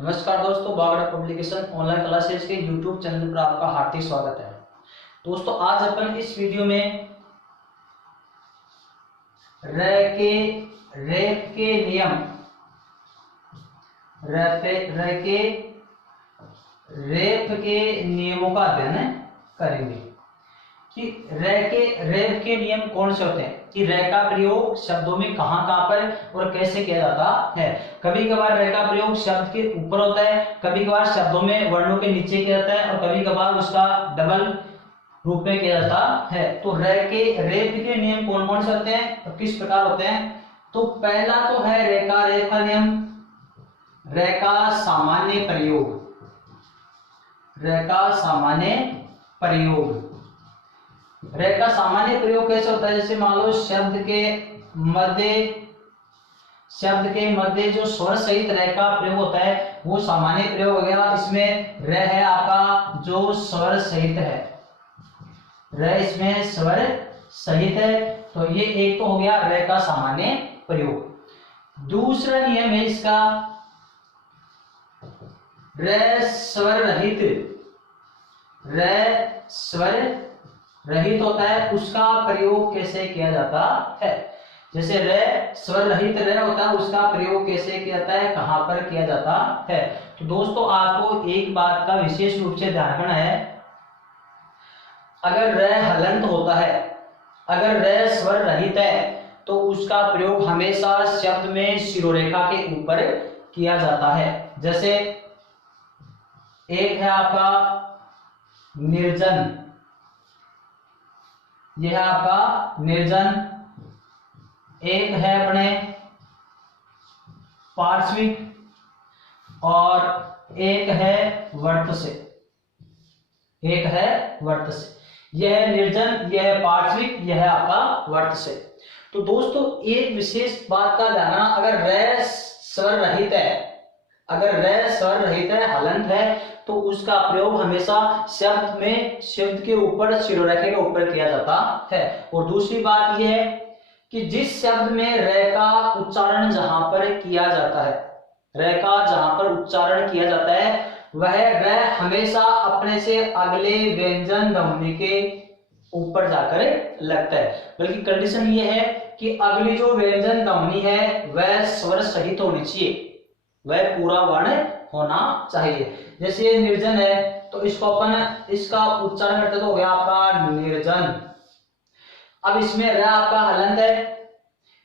नमस्कार दोस्तों, Bagda publication online classes के यूट्यूब चैनल पर आपका हार्दिक स्वागत है। दोस्तों, आज अपन इस वीडियो में रेप के नियम रेप के नियमों का अध्ययन करेंगे कि रेप के नियम कौन से होते हैं, कि रे का प्रयोग शब्दों में कहां कहां पर और कैसे किया जाता है। कभी कभार रे का प्रयोग शब्द के ऊपर होता है, कभी कभार शब्दों में वर्णों के नीचे किया जाता है और कभी कभार उसका डबल रूप में किया जाता है। तो रेप के नियम कौन कौन से होते हैं और किस प्रकार होते हैं। तो पहला तो है रे का नियम, रे का सामान्य प्रयोग। रे का सामान्य प्रयोग कैसे होता है। जैसे मान लो शब्द के मध्य जो स्वर सहित रे का प्रयोग होता है वो सामान्य प्रयोग हो गया। इसमें रे है आपका जो स्वर सहित है, रे इसमें स्वर सहित है, तो ये एक तो हो गया रे का सामान्य प्रयोग। दूसरा नियम है इसका रे स्वर रहित होता है, उसका प्रयोग कैसे किया जाता है। जैसे रे स्वर रहित रे होता है, उसका प्रयोग कैसे किया जाता है, कहां पर किया जाता है। तो दोस्तों, आपको एक बात का विशेष रूप से ध्यान रखना है। अगर रे हलंत होता है, अगर रे स्वर रहित है, तो उसका प्रयोग हमेशा शब्द में शिरोरेखा के ऊपर किया जाता है। जैसे एक है आपका निर्जन, यह है आपका निर्जन। एक है अपने पार्श्विक और एक है वर्त से। एक है वर्त से, यह है निर्जन, यह है पार्श्विक, यह है आपका वर्त से। तो दोस्तों, एक विशेष बात का ध्यान रखना, अगर रे स्वर रहित है, अगर रे स्वर रहित है, हलंत है, तो उसका प्रयोग हमेशा शब्द के ऊपर शिरोरेखा के ऊपर किया जाता है। और दूसरी बात यह है कि जिस शब्द में रे का उच्चारण जहां पर किया जाता है, रे का जहां पर उच्चारण किया जाता है, वह रे हमेशा अपने से अगले व्यंजन ध्वनि के ऊपर जाकर लगता है। बल्कि कंडीशन यह है कि अगली जो व्यंजन ध्वनि है वह स्वर सहित होनी चाहिए, वह पूरा वर्ण होना चाहिए। जैसे ये निर्जन है, तो इसको अपन इसका उच्चारण करते तो हो गया आपका निर्जन। अब इसमें रे आपका हलंत है,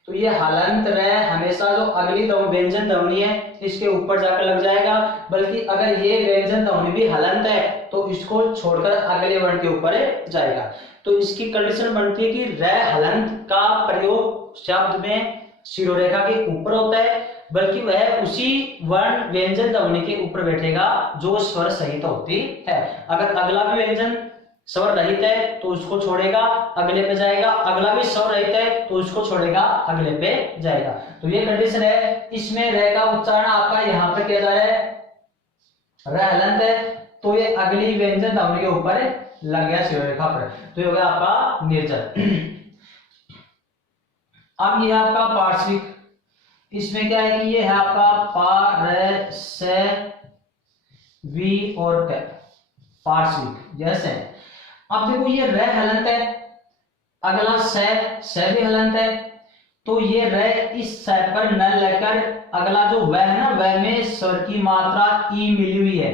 तो ये हलंत रे हमेशा जो अगली व्यंजन ध्वनि है इसके ऊपर जाकर लग जाएगा। बल्कि अगर ये व्यंजन ध्वनि भी हलंत है तो इसको छोड़कर अगले वर्ण के ऊपर जाएगा। तो इसकी कंडीशन बनती है कि रे हलंत का प्रयोग शब्द में शिरोरेखा के ऊपर होता है, बल्कि वह उसी वर्ण व्यंजन ध्वनि के ऊपर बैठेगा जो स्वर सहित होती है। अगर अगला भी व्यंजन स्वर रहित है तो उसको छोड़ेगा, अगले पे जाएगा। अगला भी स्वर रहित है तो उसको छोड़ेगा, अगले पे जाएगा। तो ये कंडीशन है। इसमें रे का उच्चारण आपका यहाँ पे किया जा रहा है, रे हलंत है, तो ये अगली व्यंजन ध्वनि के ऊपर लग गया शिरोरेखा पर, तो ये हो गया आपका निर्जन। अब ये आपका पार्श्विक, इसमें क्या है कि ये है आपका पा रे से वी और क, पार्श्विक जैसे। अब देखो ये रे हलंत है, अगला से भी हलंत है, तो ये रे इस से पर न लेकर अगला जो वह है ना, वह में स्वर की मात्रा ई मिली हुई है,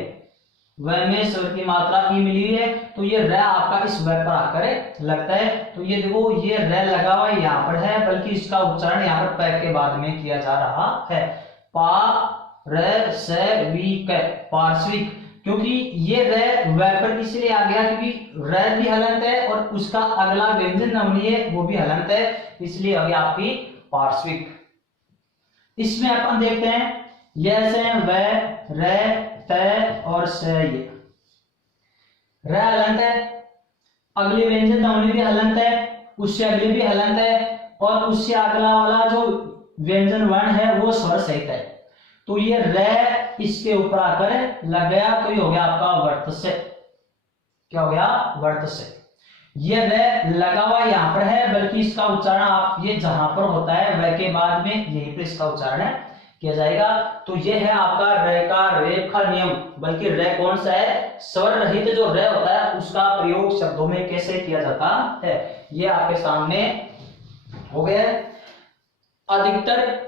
वह में स्वर की मात्रा ई मिली हुई है, तो ये रे आपका इस वह पर आकर लगता है। तो ये देखो ये रे लगा हुआ यहाँ पर है, बल्कि इसका उच्चारण यहाँ पर पैर के बाद में किया जा रहा है। पा रे से वी क, पार्श्विक। क्योंकि ये रे वह पर इसलिए आ गया क्योंकि रे भी हलंत है और उसका अगला व्यंजन ध्वनि है वो भी हलंत है, इसलिए आ गया आपकी पार्श्विक। इसमें अपन देखते हैं यह से वह रे तय और से, ये रे हलंत है, अगली व्यंजन ध्वनि भी हलंत है, उससे अगली भी हलंत है, और उससे अगला वाला जो व्यंजन वर्ण है वो स्वर सहित है। तो ये रे इसके ऊपर आकर लग गया, तो ये हो गया आपका वर्त से। क्या हो गया? वर्त से। ये रे लगा हुआ यहाँ पर है, बल्कि इसका उच्चारण आप ये जहां पर होता है वह के बाद में यहीं पर इसका उच्चारण किया जाएगा। तो ये है आपका रे का रेखा नियम। बल्कि रे कौन सा है, स्वर रहित जो रे होता है उसका प्रयोग शब्दों में कैसे किया जाता है, ये आपके सामने हो गया। अधिकतर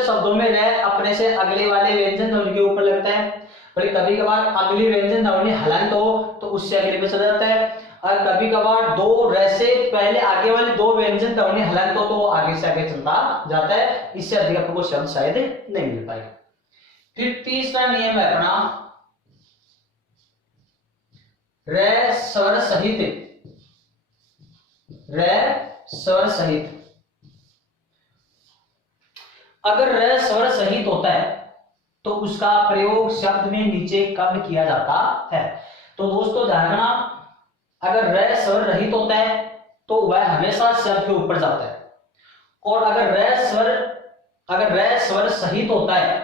शब्दों में रे अपने से अगले वाले व्यंजन ध्वनि के ऊपर लगता है, पर कभी कभार अगली व्यंजन ध्वनि हलंत हो तो उससे अगले पे चला जाता है, और कभी कभार दो रे से पहले आगे वाले दो व्यंजन ध्वनि हलंत हो तो वो आगे से आगे चलता जाता है। इससे अधिक आपको शब्द शायद नहीं मिल पाएगा। फिर तीसरा नियम है अपना रे स्वर सहित। रे स्वर सहित, अगर रे स्वर सहित होता है तो उसका प्रयोग शब्द में नीचे कब किया जाता है। तो दोस्तों ध्यान रखना, अगर रे स्वर रहित होता है तो वह हमेशा शब्द के ऊपर जाता है, और अगर रे स्वर सहित होता है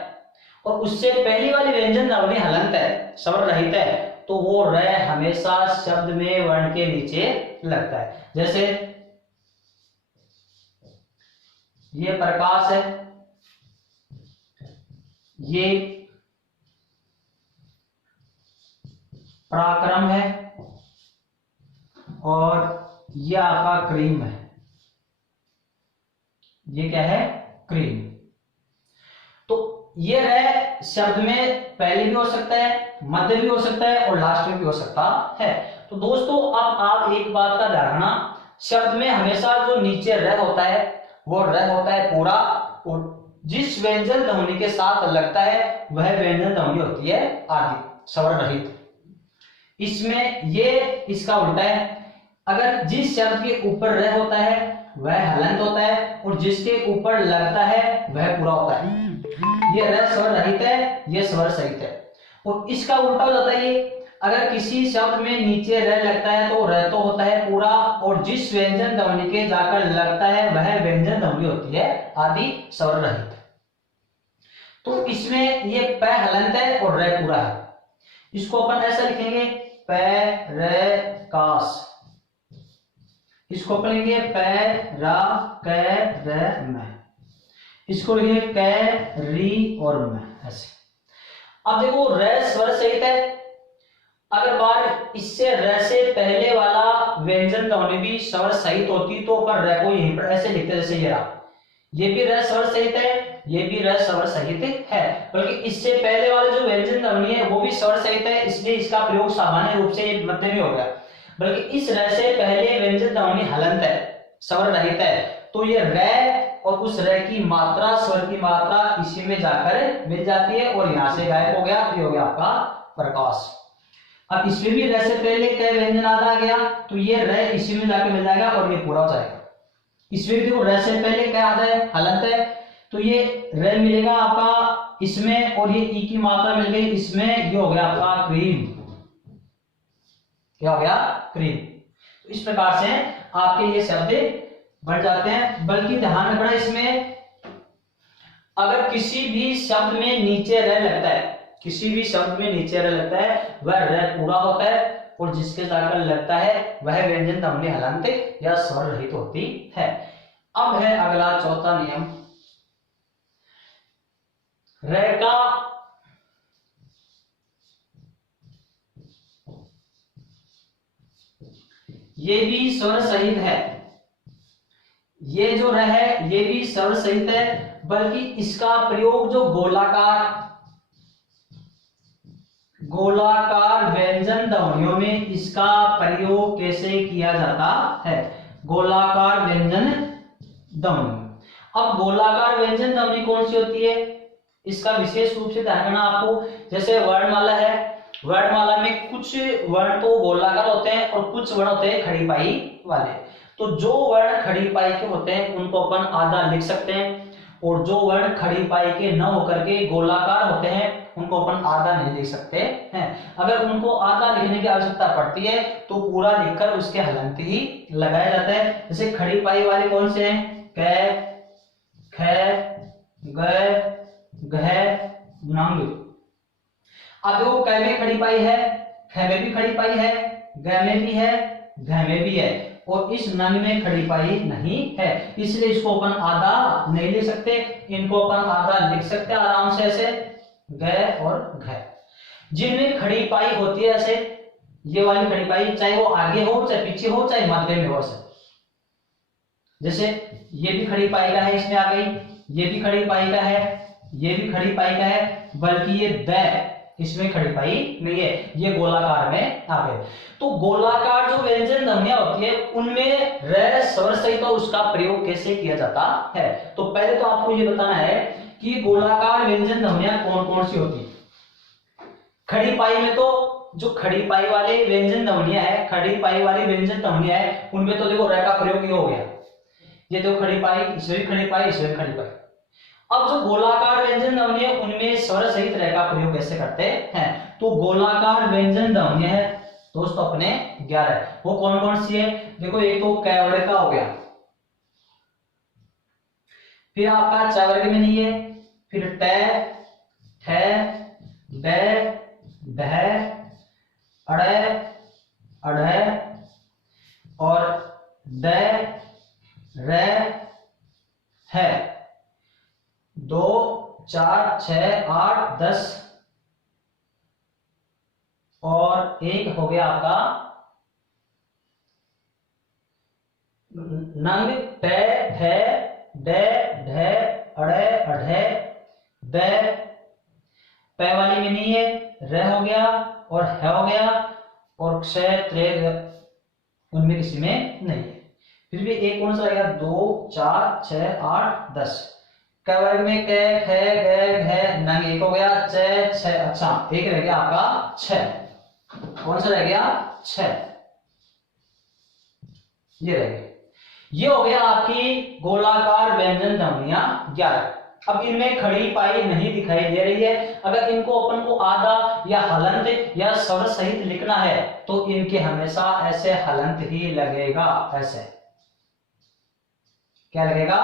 और उससे पहली वाली व्यंजन ध्वनि हलंत है, स्वर रहित है, तो वो रे हमेशा शब्द में वर्ण के नीचे लगता है। जैसे ये प्रकाश है, ये पराक्रम है, और ये आपका क्रीम है। ये क्या है, क्रीम। तो ये रे शब्द में पहले भी हो सकता है, मध्य भी हो सकता है, और लास्ट में भी हो सकता है। तो दोस्तों अब आप एक बात का ध्यान रखना, शब्द में हमेशा जो नीचे रे होता है वो रे होता है पूरा, और जिस व्यंजन ध्वनि के साथ लगता है वह व्यंजन ध्वनि होती है आदि, स्वर रहित। इसमें ये इसका उल्टा है, अगर जिस शब्द के ऊपर रे होता है वह हलंत होता है, और जिसके ऊपर लगता है वह पूरा होता है। ये रे स्वर रहित है, ये स्वर सहित है। और इसका उल्टा हो जाता है ये, अगर किसी शब्द में नीचे रे लगता है तो रे तो होता है पूरा, और जिस व्यंजन ध्वनि के जाकर लगता है वह व्यंजन ध्वनि होती है आदि, स्वर रहित। तो इसमें ये प हलंत है और रे पूरा है। इसको अपन ऐसा लिखेंगे प रे कास, इसको अपन लिखेंगे प रा क र म, इसको लिखेंगे क री और म, ऐसे। अब देखो रे स्वर सहित है, अगर बार इससे रे से पहले वाला व्यंजन ध्वनि भी स्वर सहित होती तो अपन रे को यहीं पर ऐसे लिखते, जैसे ये रहा, ये भी रे स्वर सहित है, ये भी रे स्वर सहित है, बल्कि इससे पहले वाला जो व्यंजन ध्वनि है वो भी स्वर सहित है, इसलिए इसका प्रयोग सामान्य रूप से मध्य में हो गया। बल्कि इस रे से पहले व्यंजन ध्वनि हलंत है, स्वर रहित है, तो ये रे और उस रे की मात्रा, स्वर की मात्रा इसी में जाकर मिल जाती है, और यहां से गायब हो गया, तो हो गया आपका प्रकाश। अब इसमें भी रे से पहले क व्यंजन आ गया, तो ये रे इसी में जाकर मिल जाएगा और ये पूरा हो जाएगा। इसमें भी देखो रे से पहले क्या आता है, हलंत है, तो ये रे मिलेगा आपका इसमें, और ये ई की मात्रा मिल गई इसमें, ये हो गया आपका क्रीम। क्या हो गया, क्रीम। तो इस प्रकार से आपके ये शब्द बन जाते हैं। बल्कि ध्यान रखना, इसमें अगर किसी भी शब्द में नीचे रे लगता है, किसी भी शब्द में नीचे रे लगता है वह रे पूरा होता है, और जिसके जाकर लगता है वह व्यंजन ध्वनि हलंत या स्वर रहित होती है। अब है अगला चौथा नियम, रे का ये भी स्वर सहित है, ये जो रे है ये भी स्वर सहित है, बल्कि इसका प्रयोग जो गोलाकार व्यंजन ध्वनियों में इसका प्रयोग कैसे किया जाता है, गोलाकार व्यंजन ध्वनि। अब गोलाकार व्यंजन ध्वनि कौन सी होती है, इसका विशेष रूप से ध्यान रखना आपको। जैसे वर्णमाला है, वर्णमाला में कुछ वर्ण तो गोलाकार होते हैं और कुछ वर्ण होते हैं खड़ी पाई वाले। तो जो वर्ण खड़ी पाई के होते हैं उनको अपन आधा लिख सकते हैं, और जो वर्ण खड़ी पाई के न होकर के गोलाकार होते हैं उनको अपन आधा नहीं लिख सकते हैं। अगर उनको आधा लिखने की आवश्यकता पड़ती है तो पूरा लिखकर उसके हलंत ही लगाया जाता है। जैसे खड़ी पाई वाले कौन से हैं, क, ख, ग, घ, नंग। अब देखो क में खड़ी पाई है, ख में भी खड़ी पाई है, ग में भी है, घ में भी है, और इस नंग में खड़ी पाई नहीं है, इसलिए इसको अपन आधा नहीं लिख सकते, इनको अपन आधा लिख सकते हैं आराम से ऐसे ग और घ। जिनमें खड़ी पाई होती है ऐसे ये वाली खड़ी पाई, चाहे वो आगे हो चाहे पीछे हो चाहे मध्य में हो, जैसे ये भी खड़ी पाई का है, इसमें आ गई, ये भी खड़ी पाई का है, ये भी खड़ी पाई का है, बल्कि ये द इसमें खड़ी पाई नहीं है, ये गोलाकार में आ गए। तो गोलाकार जो व्यंजन ध्वनियां होती है उनमें र स्वर सहित उसका प्रयोग कैसे किया जाता है। तो पहले तो आपको ये बताना है कि गोलाकार व्यंजन ध्वनियां कौन कौन सी होती है। खड़ी पाई में तो जो खड़ी पाई वाले व्यंजन ध्वनियां है, खड़ी पाई वाली व्यंजन ध्वनियां है, उनमें तो देखो र का प्रयोग ये हो गया, ये तो खड़ी पाई, इसमें भी खड़ी पाई, इसमें खड़ी पाई। अब जो गोलाकार व्यंजन ध्वनियां उनमें स्वर सहित र का प्रयोग कैसे करते हैं। तो गोलाकार व्यंजन ध्वनियां है दोस्तों अपने 11, वो कौन कौन सी है। देखो एक तो क वर्ग का हो गया, फिर आपका च वर्ग में नहीं है, फिर ट, ठ, ड, ढ, अड़, अढ़ और द, र, है। 2, 4, 6, 8, 10 और एक हो गया आपका नंग, ट, ठ, ड, ढ, अड़, अढ़, द, प वाली में नहीं है, र हो गया और ह हो गया और क्ष, त्रे उनमें किसी में नहीं है। फिर भी एक कौन सा रहेगा, 2, 4, 6, 8, 10। क वर्ग में क, ख, ग, घ, नंग एक हो गया, च, छ, अच्छा एक रह गया आपका 6। कौन सा रह गया 6, ये रह गया। ये हो गया आपकी गोलाकार व्यंजन ध्वनियां 11। अब इनमें खड़ी पाई नहीं दिखाई दे रही है, अगर इनको अपन को आधा या हलंत या स्वर सहित लिखना है तो इनके हमेशा ऐसे हलंत ही लगेगा, ऐसे क्या लगेगा,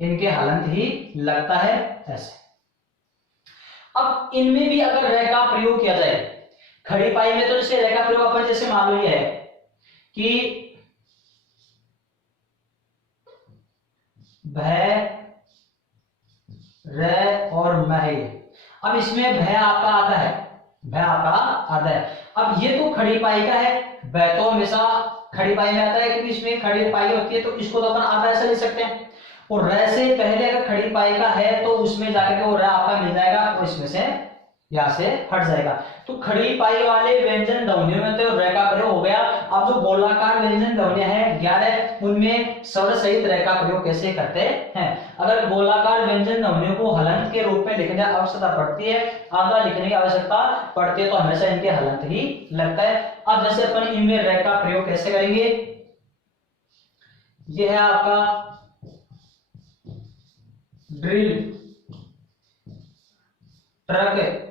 इनके हलंत ही लगता है ऐसे। अब इनमें भी अगर र का प्रयोग किया जाए, खड़ी पाई में तो जैसे र का प्रयोग अपन जैसे मान लो ये है कि भ, र और मह, अब इसमें भ आपका आता है, भ आपका आता है। अब ये तो खड़ी पाई का है, भ तो हमेशा खड़ी पाई में आता है क्योंकि इसमें खड़ी पाई होती है, तो इसको तो अपन आधा ऐसा ले सकते हैं। और र से पहले अगर खड़ी पाई का है तो उसमें जाकर के वो र आपका मिल जाएगा और इसमें से यहां से हट जाएगा। तो खड़ी पाई वाले व्यंजन ध्वनियों में तो र का प्रयोग हो गया। अब जो गोलाकार व्यंजन ध्वनियां हैं 11, उनमें स्वर सहित र का प्रयोग कैसे करते हैं। अगर गोलाकार व्यंजन ध्वनियों को हलंत के रूप में लिखने की आवश्यकता पड़ती है, आधा लिखने की आवश्यकता पड़ती है, तो हमेशा इनके हलंत ही लगता है। अब जैसे अपन इनमें र का प्रयोग कैसे करेंगे, यह है आपका ड्रिल, ट्रक,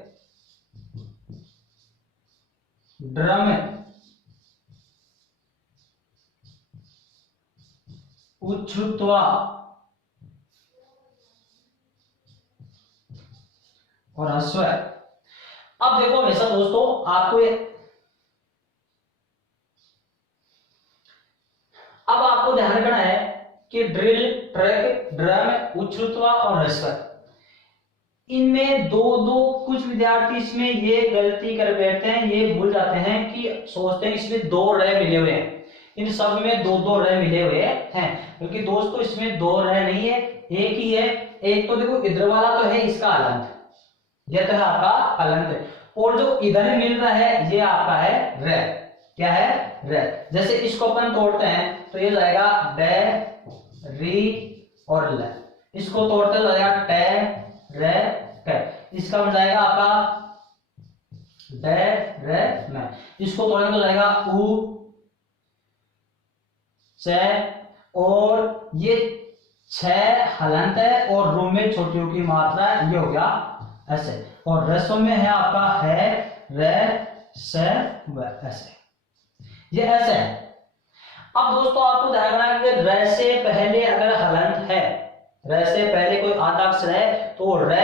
ड्रम, उच्छ्रुत्वा और अश्व। अब देखो हमेशा दोस्तों आपको अब आपको ध्यान रखना है कि ड्रिल, ट्रक, ड्रम, उच्छ्रुत्वा और अश्व, इनमें दो कुछ विद्यार्थी इसमें ये गलती कर बैठते हैं, ये भूल जाते हैं कि सोचते हैं इसमें 2 र मिले हुए हैं, इन सब में 2 र मिले हुए हैं, क्योंकि दोस्तों इसमें 2 र नहीं है, एक ही है। एक तो देखो इधर वाला तो है इसका हलंत, यह तो है आपका हलंत, और जो इधर मिल रहा है ये आपका है र। क्या है र। जैसे इसको अपन तोड़ते हैं तो ये जाएगा ड, री और ल, इसको तोड़ते तो जाएगा ट, र, क, इसका बन जाएगा आपका ड, र, म, इसको तोड़ेंगे तो जाएगा उ, च, और ये 6 हलंत है और रू में छोटियों की मात्रा है, ये हो गया ऐसे, और रसों में है आपका है, र, स, व, ऐसे, ये ऐसे है। अब दोस्तों आपको ध्यान रखना है कि र से पहले अगर हलंत है र से पहले कोई आधा अक्षर है तो र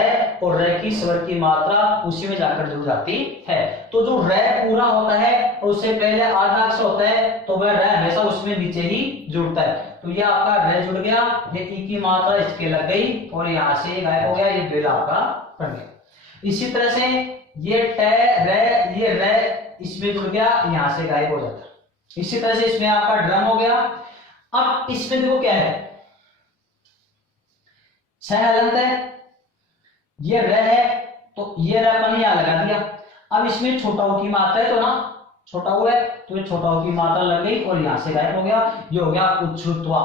और र की स्वर की मात्रा उसी में जाकर जुड़ जाती है। तो जो र पूरा होता है और उससे पहले आधा अक्षर होता है तो वह र हमेशा उसमें नीचे ही जुड़ता है। तो ये आपका र जुड़ गया, ये ई की मात्रा इसके लग गई और यहाँ से गायब हो गया, ये बिल आपका बन गया। इसी तरह से ये ट र, ये र इसमें जुड़ गया, यहाँ से गायब हो जाता है। इसी तरह से इसमें आपका ड्रम हो गया। अब इसमें देखो क्या है, छह हलंत है, ये र है तो ये र अपन यहां लगा दिया। अब इसमें छोटा ऊ की मात्रा है तो ना छोटा ऊ है तो ये छोटा ऊ की मात्रा लग गई और यहां से गायब हो गया। ये हो गया उच्छ्रुत्वा।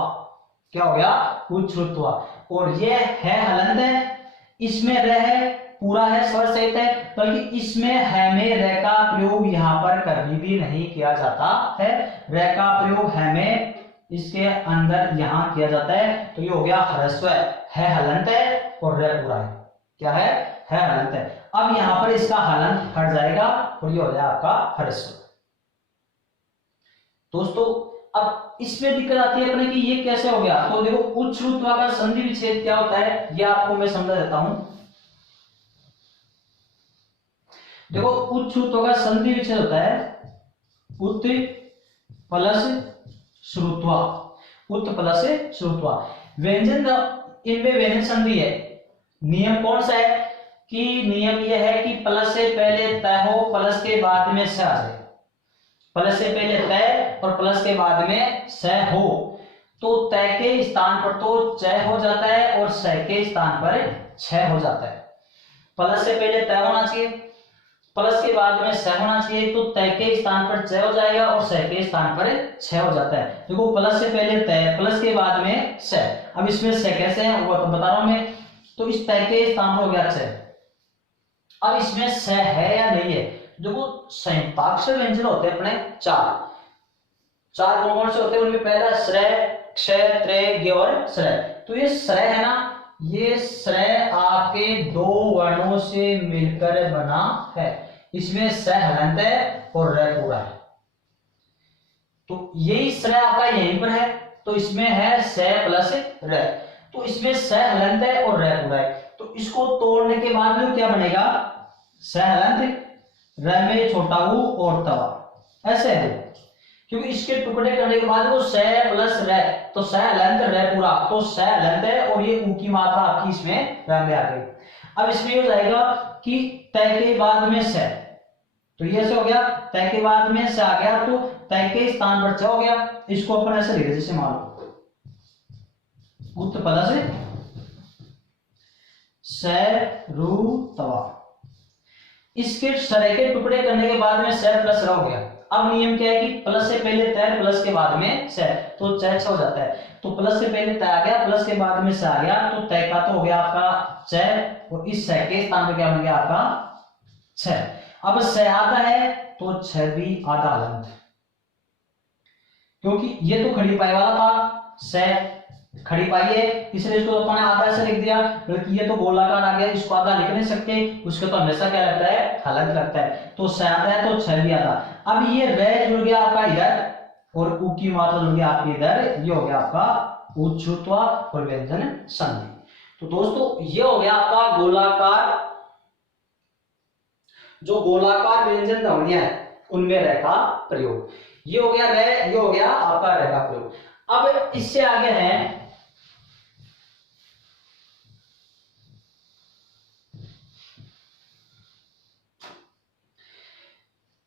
क्या हो गया? उच्छ्रुत्वा। और ये है हलंत है, इसमें र है, पूरा है, स्वर सहित है, बल्कि इसमें है में र का प्रयोग यहां पर कभी भी नहीं किया जाता है। र का प्रयोग है में इसके अंदर यहां किया जाता है। तो ये हो गया ह्रस्व है, हलंत है और र पूरा है। क्या है? हलंत है। अब यहां पर इसका हलंत हट जाएगा और ये हो जाएगा आपका ह्रस्व। दोस्तों अब इसमें दिक्कत आती है अपने कि ये कैसे हो गया। तो देखो उच्छ्रुत्वा का संधि विच्छेद क्या होता है ये आपको मैं समझा देता हूं। देखो उच्छ्रुत्वा का संधि विच्छेद होता है उत प्लस श्रुत्वा, उत प्लस श्रुत्वा। व्यंजन इनमें व्यंजन संधि है। नियम कौन सा है कि नियम यह है कि प्लस से पहले तय हो, प्लस के बाद में स आ जाए। प्लस से पहले तय और प्लस के बाद में स हो तो तय के स्थान पर तो च हो जाता है और स के स्थान पर छ हो जाता है। प्लस से पहले तय होना चाहिए, प्लस के बाद में स होना चाहिए, तो तय के स्थान पर च हो जाएगा और स के स्थान पर छ हो जाता है। देखो प्लस से पहले तय, प्लस के बाद में स। अब इसमें स कैसे है वो तो बता रहा हूं मैं। तो इस तय के स्थान पर हो गया छ। अब इसमें स है या नहीं है। देखो संयुक्ताक्षर व्यंजन होते हैं अपने चार कौन से होते हैं, उनमें पहला श्रय, क्षय, त्रय, ज्ञ और श्रय। तो ये श्रय है ना, ये श्रय आपके दो वर्णों से मिलकर बना है। इसमें स हलंत है और र पूरा है। तो यही श्रय आपका यहीं पर है, तो इसमें है स प्लस र। तो इसमें स हलंत है और र पूरा है। तो इसको तोड़ने के बाद में क्या बनेगा? स हलंत, र में छोटा ऊ और तवा, ऐसे है। क्योंकि इसके टुकड़े करने के बाद वो स प्लस र, तो स हलंत र पूरा, तो स हलंत है और ये ऊ की मात्रा आपकी इसमें र में आ गई। अब इसमें हो जाएगा कि तय के बाद में स, तो ये ऐसे हो गया, तय के बाद में स आ गया तो तय के स्थान पर च हो गया। इसको अपन ऐसे लिख, जैसे मान लो उत प्लस स रू तवा। इसके सरे के टुकड़े करने के बाद में स प्लस र हो गया। अब नियम क्या है कि प्लस से पहले तय, प्लस के बाद में स, तो च हो जाता है। तो प्लस से पहले तय आ गया, प्लस के बाद में स आ गया, तो तय का तो हो गया आपका च और इस स के स्थान पर क्या बन गया आपका छ। अब स आधा है तो छ भी आधा हलंत, क्योंकि ये तो खड़ी पाई वाला था, स खड़ी पाई है इसलिए इसको अपने आधा से लिख दिया। बल्कि ये तो गोलाकार आ गया, इसको आधा लिख नहीं सकते, उसका तो हमेशा क्या लगता है? हलंत लगता है। तो स आधा है तो छ भी आधा। अब ये र जुड़ गया आपका इधर और उ की मात्रा जुड़ गया आपकी इधर, ये हो गया आपका उच्छ्रुत्वा और व्यंजन संधि। तो दोस्तों ये हो गया आपका गोलाकार, जो गोलाकार व्यंजन ध्वनियां है उनमें र का प्रयोग। ये हो गया र, ये हो गया आपका र का प्रयोग। अब इससे आगे है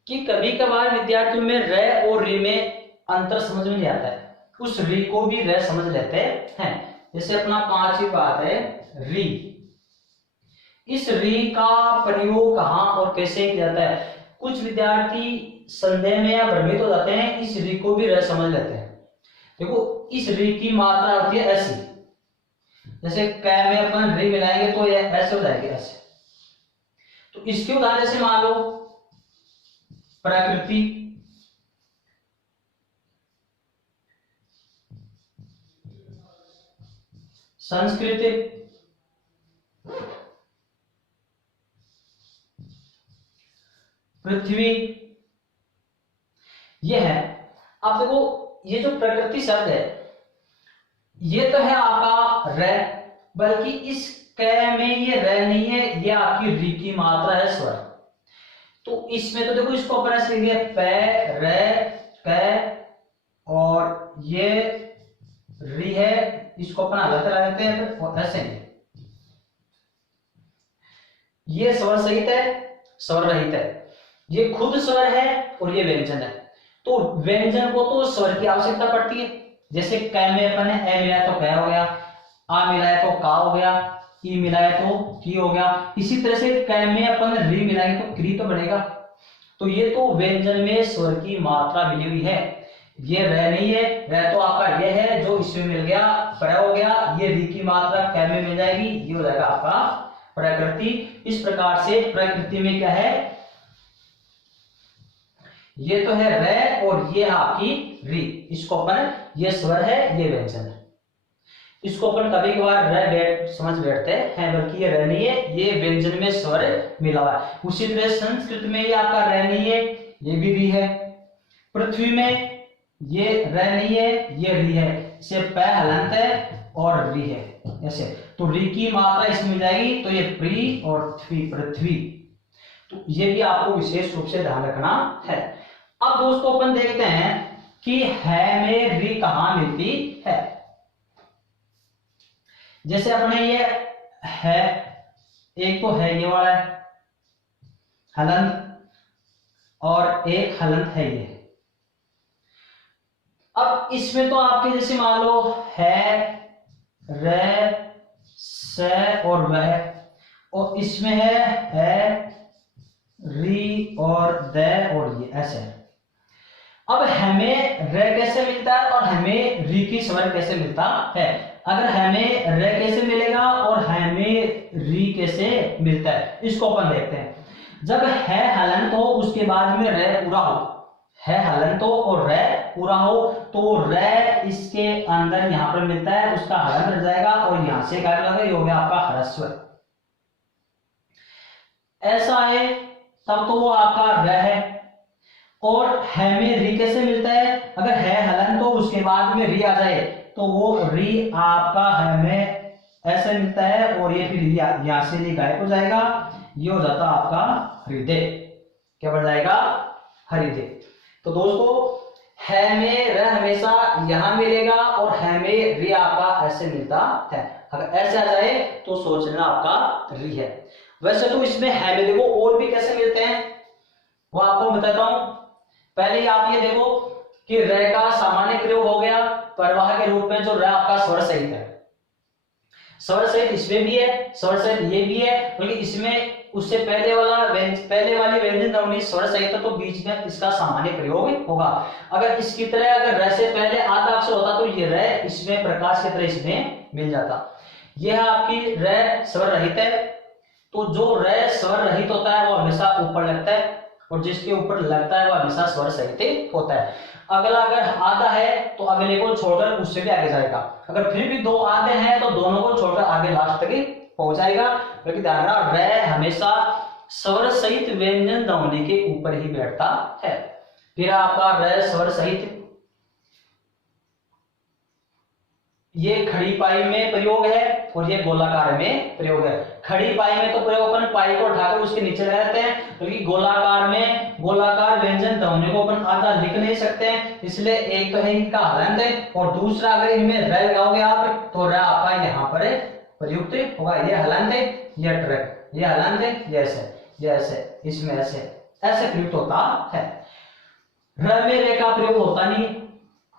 कि कभी कभार विद्यार्थियों में र और री में अंतर समझ में नहीं आता है, उस री को भी र समझ लेते हैं। जैसे अपना पांचवी बात है री। इस री का प्रयोग कहां और कैसे किया जाता है? कुछ विद्यार्थी संदेह में या भ्रमित हो जाते हैं, इस री को भी र समझ लेते हैं। देखो इस री की मात्रा होती है ऐसी, जैसे क में अपन री मिलाएंगे तो ये ऐसे हो जाएगी ऐसे। तो इसके उदाहरण जैसे मान लो प्रकृति, संस्कृति, पृथ्वी, ये है। अब देखो ये जो प्रकृति शब्द है ये तो है आपका र बल्कि इस कै में ये र नहीं है, ये आपकी री की मात्रा है स्वर। तो इसमें तो देखो इसको अपन ऐसे लिखेंगे पै रे कै, और ये री है, इसको अपन अलग लगा देते हैं और ऐसे नहीं। ये स्वर सहित है, स्वर रहित है, ये खुद स्वर है और ये व्यंजन है। तो व्यंजन को तो स्वर की आवश्यकता पड़ती है। जैसे कै में अपन ने ए मिलाया तो कै हो गया, आ मिलाया तो का हो गया, ई मिलाया तो की हो गया। इसी तरह से कै में अपन री मिलाएंगे तो क्री तो बनेगा। तो ये तो व्यंजन में स्वर की मात्रा मिली हुई है। ये रह नहीं है, रह तो आपका ये है जो इसमें मिल गया, पर हो गया, ये री की मात्रा कै में मिल जाएगी, ये हो जाएगा आपका प्रकृति। इस प्रकार से प्रकृति में क्या है, ये तो है रे और ये आपकी री, इसको अपन, ये स्वर है ये व्यंजन है, इसको अपन कभी कभार रे समझ बैठते हैं, बल्कि ये रे नहीं है, ये व्यंजन में स्वर मिला हुआ है। उसी तरह संस्कृत में ये आपका रे नहीं है, ये भी री है। पृथ्वी में ये रे नहीं है, ये री है, इसे पै हलंत है और री है ऐसे। तो री की मात्रा इसमें मिल जाएगी, तो ये प्री और थ्वी पृथ्वी। तो ये भी आपको विशेष रूप से ध्यान रखना है। अब दोस्तों अपन देखते हैं कि है में री कहां मिलती है। जैसे अपने ये है, एक तो है ये वाला है हलंत, और एक हलंत है ये। अब इसमें तो आपके जैसे मान लो है रे से और वह, और इसमें है री और द और ये ऐसे है। अब हमें रे कैसे मिलता है और हमें री की स्वर कैसे मिलता है। अगर हमें रे कैसे मिलेगा और हमें री कैसे मिलता है, इसको अपन देखते हैं। जब है हलंत हो उसके बाद में रे पूरा हो, है हलंत हो और रे पूरा हो, तो रे इसके अंदर यहां पर मिलता है, उसका हलन रह जाएगा और यहां से क्या लगेगा, ये हो गया आपका ह्रस्व। ऐसा है तब तो वो आपका रे है। और है में री कैसे मिलता है, अगर है हलन तो उसके बाद में री आ जाए तो वो री आपका है में ऐसे मिलता है, और ये फिर यहां से री गायब हो जाएगा, ये हो जाता आपका हृदय। क्या बन जाएगा, हृदय। तो दोस्तों है में र हमेशा यहां मिलेगा और है में री आपका ऐसे मिलता है। अगर ऐसे आ जाए तो सोच लेना आपका री है। वैसे तो इसमें है में देखो और भी कैसे मिलते हैं वो आपको बताता हूं। पहले आप ये देखो कि र का सामान्य प्रयोग हो गया परवाह के रूप में, जो र आपका स्वर सहित है। स्वर सहित इसमें भी है, स्वर सहित ये भी है, बल्कि इसमें उससे पहले वाली व्यंजन ध्वनि स्वर सहित है, तो बीच में इसका सामान्य प्रयोग होगा। अगर इसकी तरह अगर र से पहले आधा अक्षर होता तो ये र इसमें प्रकाश की तरह इसमें मिल जाता। यह आपकी र स्वर रहित है। तो जो र स्वर रहित होता है वो हमेशा ऊपर लगता है, और जिसके ऊपर लगता है वो हमेशा स्वर सहित होता है। अगला अगर आधा है तो अगले को छोड़कर उससे भी आगे जाएगा। अगर फिर भी दो आधे हैं तो दोनों को छोड़कर आगे लास्ट तक पहुंच जाएगा। क्योंकि ध्यान रखना र हमेशा स्वर सहित व्यंजन ध्वनि के ऊपर ही बैठता है। फिर आपका र स्वर सहित, ये खड़ी पाई में प्रयोग है और ये गोलाकार में प्रयोग है। खड़ी पाई में तो प्रयोग अपन पाई को उठाकर उसके नीचे लगाते हैं, क्योंकि गोलाकार में गोलाकार व्यंजन ध्वनि को अपन आधा लिख नहीं सकते हैं, इसलिए एक तो है इनका हलंत है और दूसरा अगर इनमें र लगाओगे आप तो र आपका यहाँ पर प्रयुक्त होगा। ये हलंत है, ये ट्रक, ये हलंत है, ये ऐसे, इसमें ऐसे प्रयुक्त होता है। र में रे का प्रयोग होता नहीं,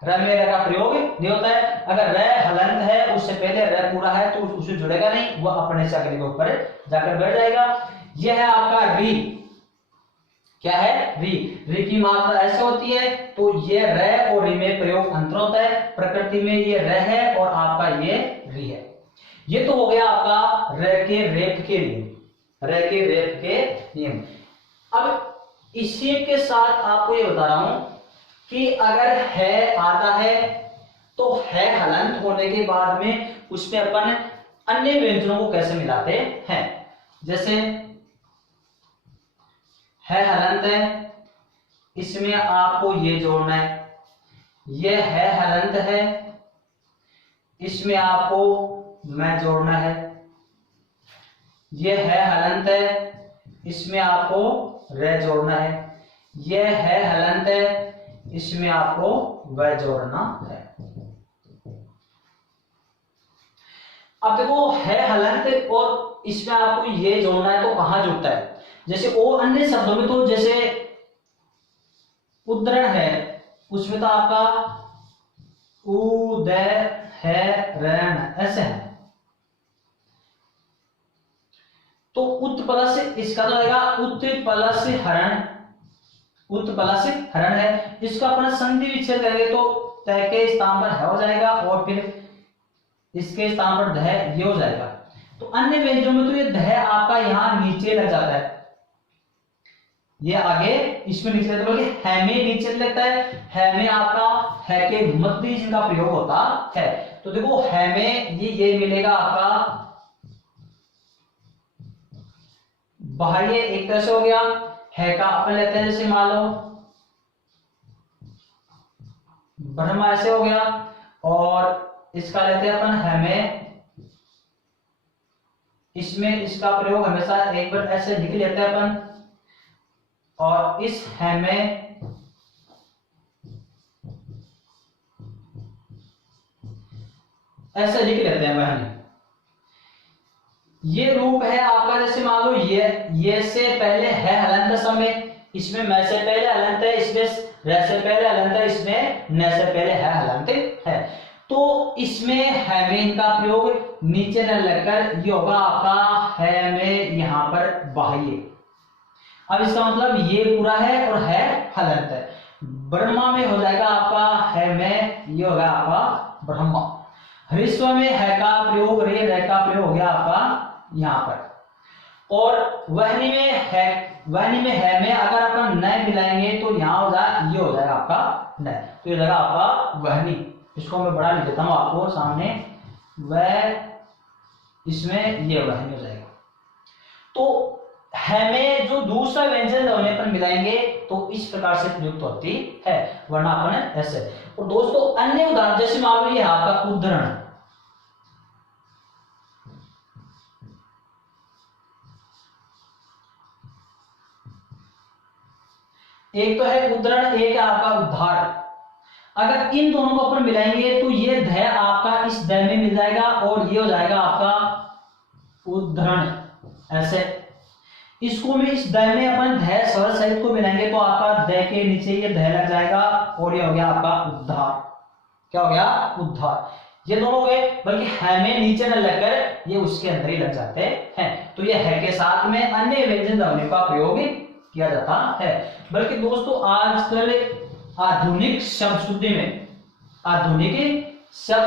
र में र का प्रयोग नहीं होता है। अगर र हलंत है उससे पहले र पूरा है तो उससे जुड़ेगा नहीं, वह अपने से अगले के ऊपर जाकर बैठ जाएगा। यह है आपका री। क्या है, री। री की मात्रा ऐसे होती है, तो ये र और री में प्रयोग अंतर होता है। प्रकृति में ये र है और आपका ये री है। ये तो हो गया आपका र के रेप के नियम, र के रेप के नियम। अब इसी के साथ आपको ये बता रहा हूं कि अगर है आता है तो है हलंत होने के बाद में उसमें अपन अन्य व्यंजनों को कैसे मिलाते हैं। जैसे है हलंत है, इसमें आपको ये जोड़ना है। ये है हलंत है, इसमें आपको मैं जोड़ना है। ये है हलंत है, इसमें आपको रे जोड़ना है। ये है हलंत है, इसमें आपको वह जोड़ना है। अब देखो है हलंत और इसमें आपको ये जोड़ना है, तो कहां जुड़ता है? जैसे ओ अन्य शब्दों में तो जैसे उद्धरण है, उसमें तो आपका उदय है रण ऐसे है। तो उत प्लस इसका तो आएगा उत प्लस हरण, उत प्लस हरण है। इसका अपना संधि विच्छेद करेंगे तो तय के स्थान पर है हो जाएगा और फिर इसके स्थान पर दह ये हो जाएगा। तो अन्य व्यंजनों में तो ये दह आपका यहां नीचे लग जाता है, ये आगे इसमें नीचे लगता है, बल्कि है में नीचे लगता है। है में आपका है के मध्य जिनका प्रयोग होता है। तो देखो है में ये मिलेगा आपका बाह्य एक तरह से हो गया। है का अपन लेते हैं जैसे मान लो ब्रह्म ऐसे हो गया, और इसका लेते हैं अपन है में, इसमें इसका प्रयोग हमेशा एक बार ऐसे लिख लेते हैं अपन, और इस है में ऐसे लिख लेते हैं बहन। ये रूप है आपका, जैसे मान लो ये से पहले है हलंत समय, इसमें मैं से पहले हलंत है, इसमें र से पहले हलंत है, इसमें न से पहले है हलंत है। तो इसमें है में इनका प्रयोग नीचे न लगकर ये होगा आपका है में यहां पर बाह्य। अब इसका मतलब ये पूरा है और है हलंत है। ब्रह्मा में हो जाएगा आपका है में, ये होगा आपका ब्रह्मा। ह्रस्व में है का प्रयोग रे रे का प्रयोग हो गया आपका यहां पर। और वहनी में है में अगर अपन न मिलाएंगे तो यहां हो जाए, ये हो जाएगा आपका न, तो ये लगा आपका वहनी। इसको मैं बड़ा लिख देता हूं आपको सामने, वह इसमें ये वहनी हो जाएगा। तो है में जो दूसरा व्यंजन होने पर मिलाएंगे तो इस प्रकार से प्रयुक्त होती है, वरना अपन ऐसे। और दोस्तों अन्य उदाहरण जैसे मान लो ये आपका उद्धरण, एक तो है उद्धरण, एक है आपका उद्धार। अगर इन दोनों को अपन मिलाएंगे तो ये ध आपका इस द में मिल जाएगा और ये हो जाएगा आपका उद्धरण ऐसे। इसको में इस द में अपन ध स्वर सहित को मिलाएंगे तो आपका द के नीचे ये ध लग जाएगा और ये हो गया आपका उद्धार। क्या हो गया? उद्धार। ये दोनों हो गए, बल्कि है में नीचे न लगकर ये उसके अंदर ही लग जाते हैं। तो ये है के साथ में अन्य व्यंजन ध्वनि का प्रयोग किया जाता है। बल्कि दोस्तों आजकल आधुनिक शब्द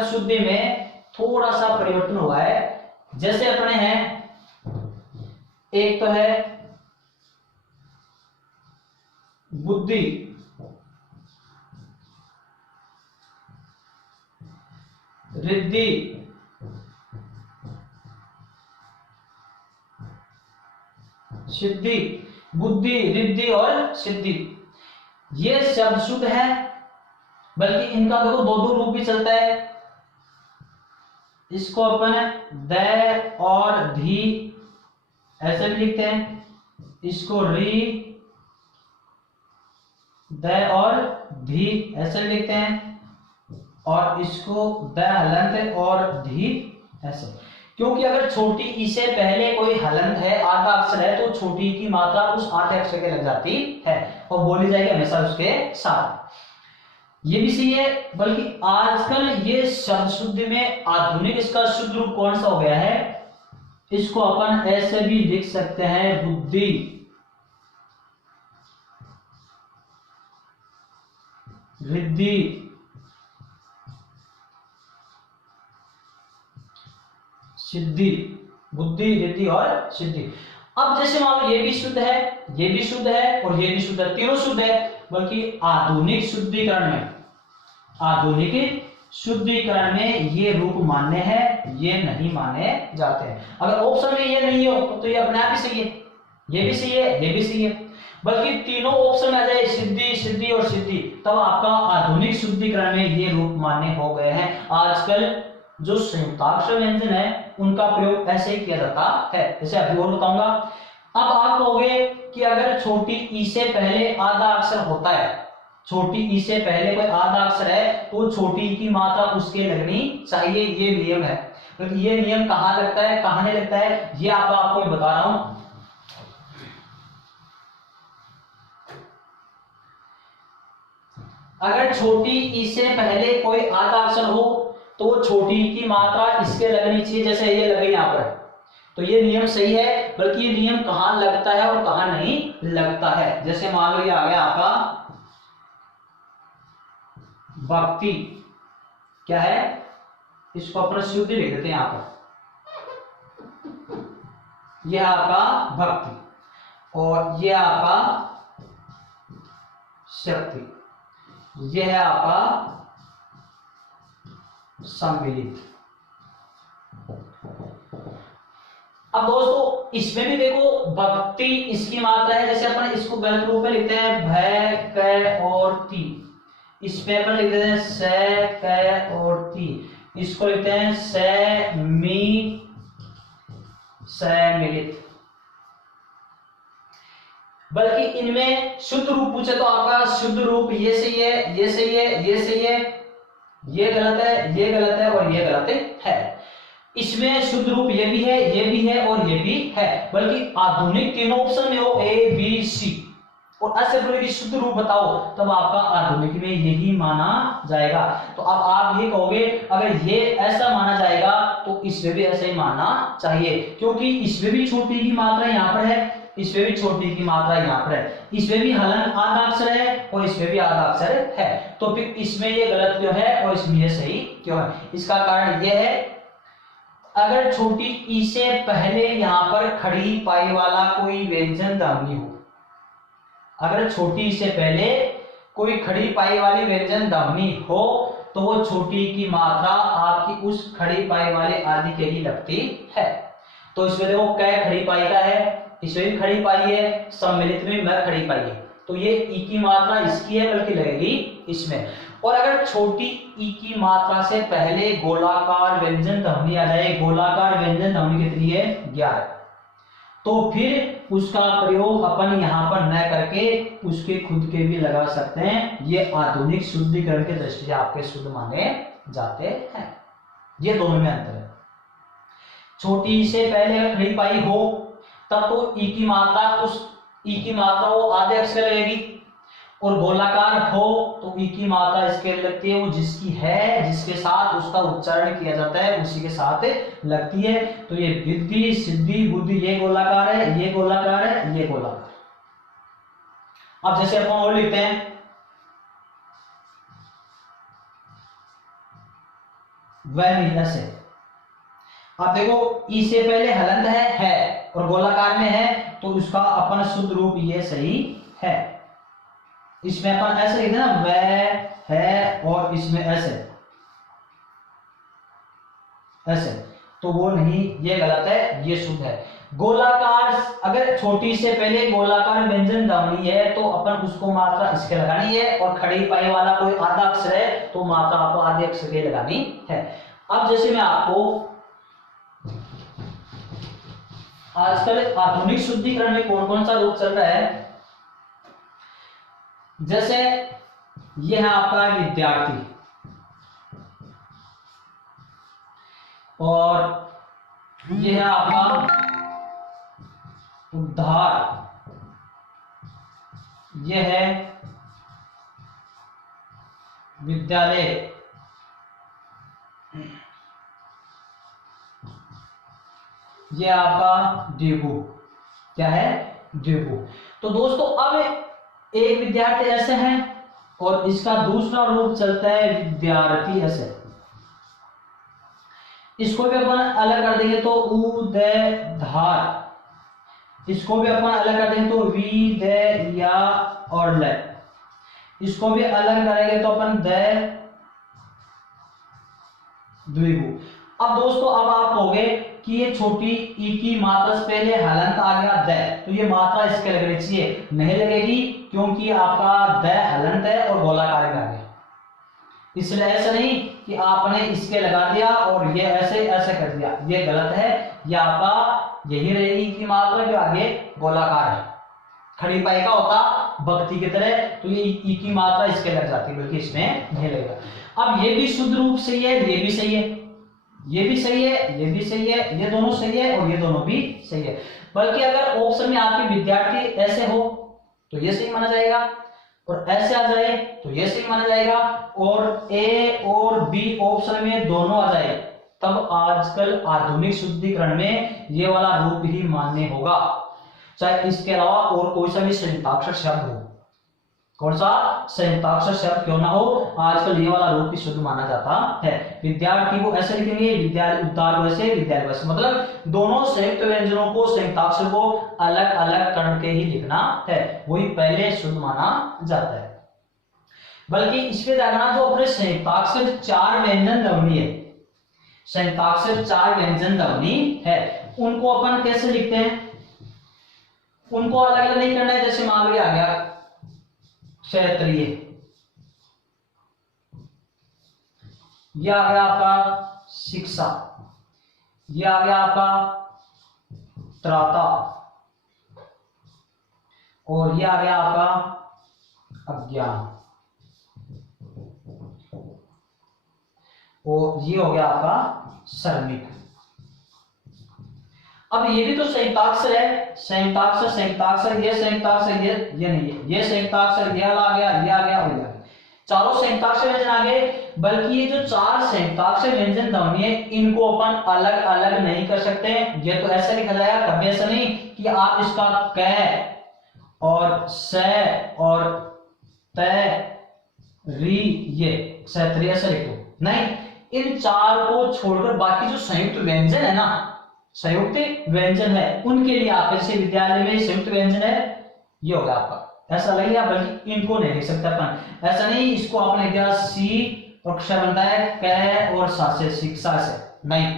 शुद्धि में थोड़ा सा परिवर्तन हुआ है। जैसे अपने हैं, एक तो है बुद्धि, रिद्धि, सिद्धि। बुद्धि, रिद्धि और सिद्धि ये शब्द शुद्ध है, बल्कि इनका देखो दो दो रूप भी चलता है। इसको अपन द और धी ऐसे भी लिखते हैं, इसको री द और धी ऐसे भी लिखते हैं, और इसको द हलंत और धी ऐसे। क्योंकि अगर छोटी ई से पहले कोई हलंत है, आधा अक्षर है, तो छोटी की मात्रा उस आधे अक्षर के लग जाती है और बोली जाएगी हमेशा उसके साथ। ये भी सही है। बल्कि आजकल ये शब्द शुद्धि में आधुनिक इसका शुद्ध रूप कौन सा हो गया है, इसको अपन ऐसे भी लिख सकते हैं, बुद्धि, रिद्धि, सिद्धि। बुद्धि, रिद्धि और सिद्धि। अब जैसे मान लो ये भी शुद्ध है, ये भी शुद्ध है और ये भी शुद्ध है, तीनों शुद्ध है। बल्कि आधुनिक शुद्धिकरण में ये रूप मान्य है, ये नहीं माने जाते हैं। अगर ऑप्शन में ये नहीं हो तो ये अपने आप ही सही है, ये भी सही है, ये भी सही है। बल्कि तीनों ऑप्शन आ जाए, सिद्धि, सिद्धि और सिद्धि, तब आपका आधुनिक शुद्धिकरण में ये रूप मान्य हो गए हैं। आजकल जो संयुक्ताक्षर व्यंजन है उनका प्रयोग ऐसे ही किया जाता है। जैसे अभी और बताऊंगा। अब आप कहोगे कि अगर छोटी ई से पहले आधा अक्षर होता है, छोटी ई से पहले कोई आधा अक्षर है तो छोटी ई की मात्रा उसके लगनी चाहिए, ये नियम है। तो ये नियम कहाँ लगता है कहाँ नहीं लगता है, ये आपको मैं बता रहा हूं। अगर छोटी ई से पहले कोई आधा अक्षर हो तो छोटी ई की मात्रा इसके लगनी चाहिए, जैसे ये लगे यहाँ पर। तो ये नियम सही है, बल्कि ये नियम कहाँ लगता है और कहाँ नहीं लगता है। जैसे मान लो ये आ गया आपका भक्ति, क्या है, इसको अपना शुद्ध लिख देते हैं यहां पर। यह आपका भक्ति और यह आपका शक्ति, यह है आपका सम्मिलित। अब दोस्तों इसमें भी देखो भक्ति इसकी मात्रा है, जैसे अपन इसको गलत रूप में लिखते हैं भय क और ती, इसमें अपन लिखते हैं स क और ती, इसको लिखते हैं स मी सम्मिलित। बल्कि इनमें शुद्ध रूप पूछे तो आपका शुद्ध रूप ये सही है, ये सही है, ये सही है, ये गलत है, ये गलत है और ये गलत है। इसमें शुद्ध रूप ये भी है, ये भी है और ये भी है। बल्कि आधुनिक तीनों ऑप्शन में हो ए बी सी और ऐसे बोले कि शुद्ध रूप बताओ, तब आपका आधुनिक में यही माना जाएगा। तो अब आप ये कहोगे अगर ये ऐसा माना जाएगा तो इसमें भी ऐसा ही मानना चाहिए, क्योंकि इसमें भी छोटी की मात्रा यहाँ पर है, इसमें भी छोटी की मात्रा यहाँ पर है, इसमें भी हलन आधा अक्षर है और इसमें भी आधा अक्षर है। तो फिर इसमें ये गलत क्यों है और इसमें ये सही क्यों है? इसका कारण ये है, अगर छोटी ई से पहले यहाँ पर खड़ी पाई वाला कोई व्यंजन ध्वनि हो, अगर छोटी ई से पहले कोई खड़ी पाई वाली व्यंजन ध्वनि हो तो वो छोटी की मात्रा आपकी उस खड़ी पाई वाले आदि के ही लगती है। तो इसमें देखो कै खड़ी पाई का है, इसमें भी खड़ी पाई है, सम्मिलित में मैं खड़ी पाई है, तो ये ई की मात्रा इसकी है बल्कि लगेगी इसमें। और अगर छोटी ई की मात्रा से पहले गोलाकार व्यंजन ध्वनि आ जाए, गोलाकार व्यंजन ध्वनि कितनी है 11, तो फिर उसका प्रयोग अपन यहां पर न करके उसके खुद के भी लगा सकते हैं। ये आधुनिक शुद्धिकरण के दृष्टि से आपके शुद्ध माने जाते हैं। ये दोनों में अंतर है। छोटी ई से पहले अगर खड़ी पाई हो तब तो ई की मात्रा उस ई की मात्रा वो आधे अक्षर लगेगी, और गोलाकार हो तो ई की मात्रा इसके लगती है वो जिसकी है, जिसके साथ उसका उच्चारण किया जाता है उसी के साथ लगती है। तो ये विद्धि सिद्धि बुद्धि ये गोलाकार है, ये गोलाकार है, ये गोलाकार। अब जैसे अपन और लिखते हैं वह नहीं ऐसे। अब देखो ई से पहले हलंत है और गोलाकार में है, तो उसका अपन शुद्ध रूप ये सही है। इसमें अपन ऐसे लिखते हैं ना वह है और इसमें ऐसे ऐसे, तो वो नहीं, ये गलत है, ये शुद्ध है। गोलाकार अगर छोटी से पहले गोलाकार व्यंजन ध्वनि है तो अपन उसको मात्रा इसके लगानी है, और खड़ी पाई वाला कोई आधा अक्षर है तो मात्रा आपको आधे अक्षर के लगानी है। अब जैसे मैं आपको आजकल आधुनिक शुद्धिकरण में कौन कौन सा रूप चल रहा है, जैसे यह है आपका विद्यार्थी और यह है आपका उद्धार, यह है विद्यालय, यह आपका डेगू, क्या है डेगू। तो दोस्तों अब एक विद्यार्थी ऐसे है और इसका दूसरा रूप चलता है विद्यार्थी ऐसे। इसको भी अपन अलग कर देंगे तो उदयधार, इसको भी अपन अलग कर देंगे तो वी द या और ल, इसको भी अलग करेंगे तो अपन द द्विगु। अब दोस्तों अब आप कहोगे कि ये छोटी ई की मात्रा से पहले हलंत आ गया द, तो ये मात्रा इसके लगनी चाहिए, नहीं लगेगी क्योंकि आपका द हलंत है और गोलाकार में आ गया। इसलिए ऐसा नहीं कि आपने इसके लगा दिया और ये ऐसे ऐसे कर दिया, ये गलत है। ये आपका यही रहेगी की मात्रा जो आगे गोलाकार है, खड़ी पाई का होता भक्ति की तरह, तो ये ई की मात्रा इसके लग जाती है, बल्कि इसमें नहीं लगेगा। अब ये भी शुद्ध रूप सही है, ये भी सही है, ये भी सही है, ये भी सही है, ये दोनों सही है और ये दोनों भी सही है। बल्कि अगर ऑप्शन में आपके विद्यार्थी ऐसे हो तो ये सही माना जाएगा, और ऐसे आ जाए तो ये सही माना जाएगा, और ए और बी ऑप्शन में दोनों आ जाए, तब आजकल आधुनिक शुद्धिकरण में ये वाला रूप ही मान्य होगा, चाहे इसके अलावा और कोई सा भी संयुक्ताक्षर शब्द हो, कौन सा संयुक्ताक्षर शब्द क्यों ना हो, आजकल ये वाला रूप ही शुद्ध माना जाता है। विद्यार्थी को ऐसे लिखेंगे, विद्यालय उद्धार वैसे, विद्यालय वैसे, मतलब दोनों संयुक्त व्यंजनों को, संयुक्ताक्षर को अलग अलग करके ही लिखना है, वही पहले शुद्ध माना जाता है। बल्कि इसमें देखना जो अपने संयुक्ताक्षर 4 व्यंजन ध्वनि है, संयुक्ताक्षर 4 व्यंजन ध्वनि है, उनको अपन कैसे लिखते हैं, उनको अलग अलग नहीं करना है। जैसे मान लो आ गया क्षेत्रीय, ये आ गया आपका शिक्षा, ये आ गया आपका त्राता, और ये आ गया आपका अज्ञान, और ये हो गया आपका श्रमिक। अब ये भी तो संयुक्ताक्षर है, संयुक्ताक्षर संयुक्ताक्षर, ये संयुक्ताक्षर, ये नहीं है, ये संयुक्ताक्षर, ये आ गया, ये आ गया, और ये आ गया, चारों संयुक्ताक्षर व्यंजन आ गए। बल्कि ये जो 4 संयुक्ताक्षर व्यंजन ध्वनि है, इनको अपन अलग अलग नहीं कर सकते। ये तो ऐसा लिखा जाएगा, कभी ऐसा नहीं कि आप इसका क और स और त री, ये क्षेत्रीय ऐसा लिखो, नहीं, इन 4 को छोड़कर बाकी जो संयुक्त व्यंजन है ना, संयुक्त व्यंजन है, उनके लिए आप जैसे विद्यालय में संयुक्त व्यंजन है, ये होगा आपका, ऐसा लगेगा। बल्कि इनको नहीं लिख सकते अपन, ऐसा नहीं इसको आपने दिया सी और अक्षर बनता है क और सा से, शिक्षा से, नहीं।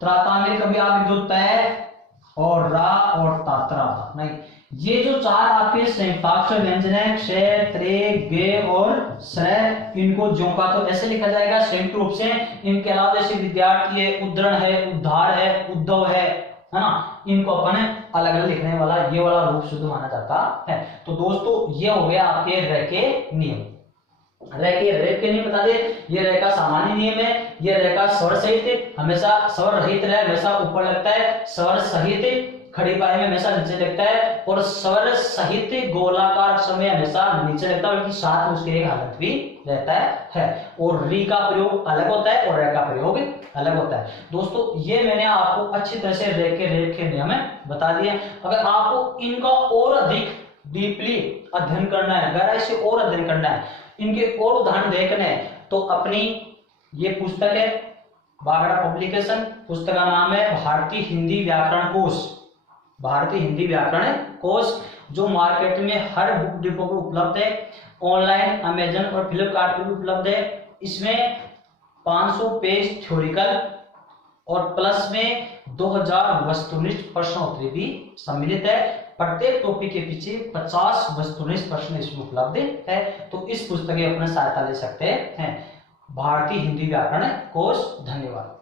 त्राता में कभी आप लिख दो तय और रा और तात्रा, नहीं। ये जो 4 आपके संयुक्ताक्षर व्यंजन है, क्ष, त्रे, गे और स्र, इनको जो का तो ऐसे लिखा जाएगा संयुक्त रूप से। इनके अलावा जैसे विद्यार्थी है, उद्धरण है, उद्धार है, उद्धव है ना, इनको अपन अलग अलग लिखने वाला ये वाला रूप शुद्ध माना जाता है। तो दोस्तों ये हो गया आपके र के नियम। र के नियम बता दे, ये र का सामान्य नियम है, ये र का स्वर सहित हमेशा, स्वर रहित रह हमेशा ऊपर लगता है, स्वर सहित खड़ी पाई में हमेशा नीचे लगता है, और स्वर सहित गोलाकार समय हमेशा नीचे लगता है, बल्कि साथ में उसके एक हालत भी रहता है। और री का प्रयोग अलग होता है और र का प्रयोग अलग होता है। दोस्तों ये मैंने आपको अच्छी तरह से रेख के नियम बता दिए। अगर आपको इनका और अधिक डीपली अध्ययन करना है, गहराई से और अध्ययन करना है, इनके और उदाहरण देखने हैं, तो अपनी ये पुस्तक है बागड़ा पब्लिकेशन, पुस्तक का नाम है भारतीय हिंदी व्याकरण कोश, भारतीय हिंदी व्याकरण कोश, जो मार्केट में हर बुक डिपो पर उपलब्ध है, ऑनलाइन अमेजन और फ्लिपकार्ट पर भी उपलब्ध है। इसमें 500 पेज थ्योरिकल और प्लस में 2000 वस्तुनिष्ठ प्रश्न उत्तरी भी सम्मिलित है। प्रत्येक टॉपिक के पीछे 50 वस्तुनिष्ठ प्रश्न इसमें उपलब्ध है। तो इस पुस्तक की अपना सहायता ले सकते हैं। भारतीय हिंदी व्याकरण कोश। धन्यवाद।